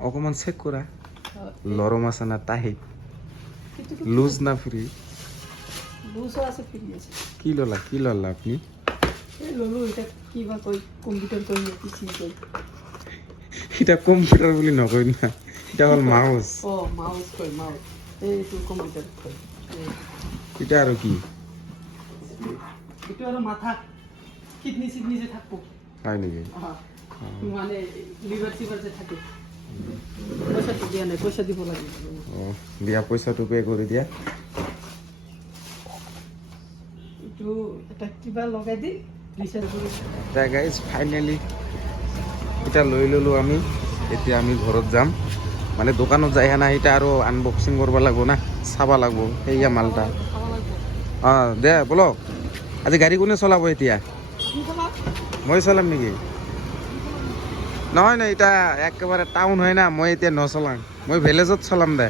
অকমান চেক কৰা লৰম আছে না টাইট লুজ না ফ্ৰী কি ললা আপনি এটা কম্পিউটাৰ বুলি নকয় না এটা হ'ল মাউচ এটা আৰু কি মাথা কিডনি চিডনি যে থাকবো হয় নেকি মানে লিভার সিভার যে থাকে পয়সাটো দিয়া নাই পয়সা দিব লাগে দিয়া পইচাটো পে কৰি দিয়া এইটো এটা কিবা লগাই দি ৰিচাৰ্জ কৰি তা গাইজ ফাইনেলি এটা লৈ ললো আমি এতিয়া আমি ঘৰত যাম মানে দোকানত যাই না এটা আৰু আনবক্সিং কৰিব লাগিব না চাব লাগিব সেয়া মালটা দে বলক আজি গাড়ী কোনে চলাব এতিয়া মই চলাম নেকি নহয় নহয় এটা একেবাৰে টাউন হয় না মই এতিয়া নচলাম মই ভিলেজত চলাম দে